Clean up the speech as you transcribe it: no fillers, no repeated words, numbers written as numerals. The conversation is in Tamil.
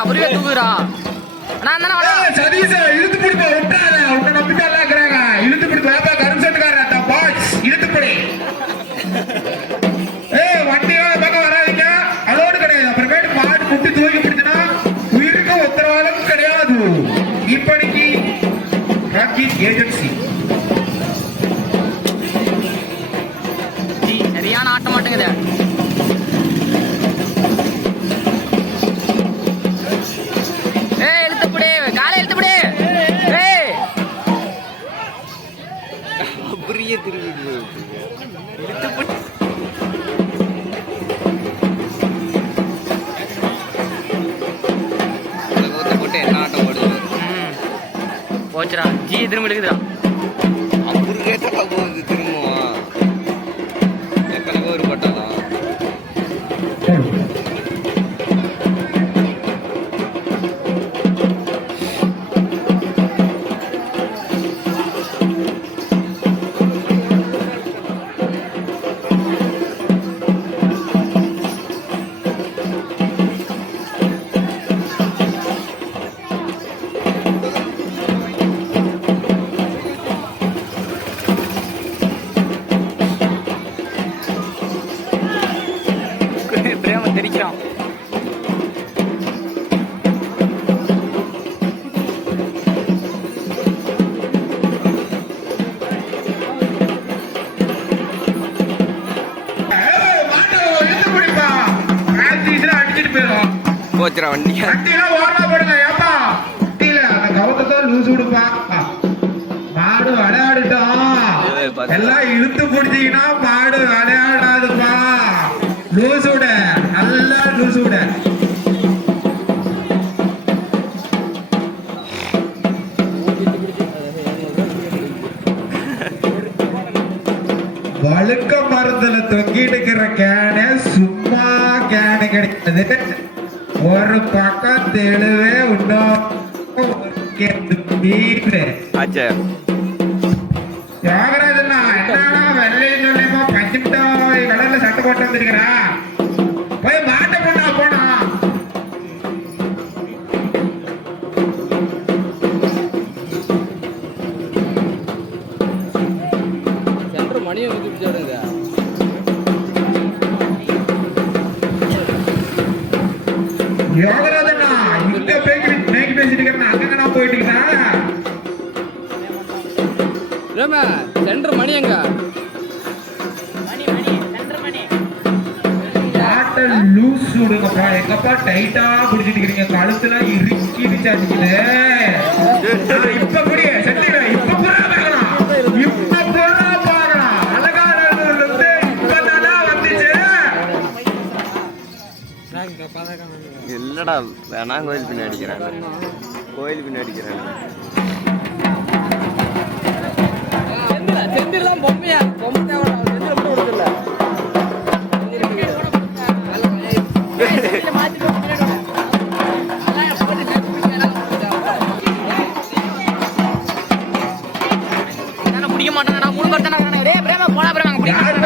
அவரே தூக்குறா சதீஷ இழுத்து பிடிப்பா விட்டாத உன்னை நம்பிக்கை எல்லாம் இருக்கிறாங்க இழுத்து பிடிப்பா கரும்சட்டுக்காரன் பாய்ஸ் இழுத்து பிடி வண்டியோட பக்கம் வராதிங்க அதோடு கிடையாது அப்புறமேட்டு மாடு முட்டி தூக்கி பிடிச்சினா உயிருக்கு உத்தரவாதம் கிடையாது இப்படிக்கு ஏஜென்சி சரியான ஆட்ட மாட்டேங்குது போச்சுடா ஜி திரும்ப இருக்குதா அவருக்கே தான் போகுது திரும்பவும் எத்தனை பேர் பட்டாலாம் தெரிக்கிறான் போச்சுரா வண்டி வண்டியெல்லாம் ஓரமா போடுங்க ஏப்பா வண்டியில அந்த கவத்தை லூஸ் விடுப்பா மாடு விளையாடுட்டோம் எல்லாம் இழுத்து பிடிச்சீங்கன்னா மாடு விளையாடாதுப்பா லூஸ் விட நல்லா லூஸ் விட வழுக்க மருந்துல தொங்கிட்டு இருக்கிற கேனு சும்மா கேனு கிடைக்கிறது ஒரு பக்கம் தெளிவே தியாகராஜன் என்னன்னா வெள்ளையும் சொல்லியமா பஞ்சுமிட்டாய் கலர்ல சட்டை போட்டு வந்திருக்கிறா போய் மாட்ட போனா போனா மணியை வந்து யோகராஜனா இங்க பேக்கி பேசிட்டு இருக்கேன் அங்க நான் போயிட்டு இருக்கேன் சென்டர் மணி எங்க மாட்டை லூஸ் விடுங்கப்பா எங்கப்பா டைட்டா பிடிச்சிட்டு இருக்கீங்க கழுத்துல இறுக்கி விசாரிக்குது இப்ப புரிய செட்டில இப்ப புறா பார்க்கலாம் இப்ப புறா பார்க்கலாம் அழகானது வந்து இப்பதான் வந்துச்சு இல்லடா வேணா கோயில் பின்னாடி அடிக்கிறாங்க கோயில் பின்னாடி அடிக்கிறாங்க செந்திலாம் பொம்மையா பொம்மை செந்தில் மட்டும் கொடுத்துல பிடிக்க மாட்டாங்க நான் 3 பேர் தானே போனா பிரேமா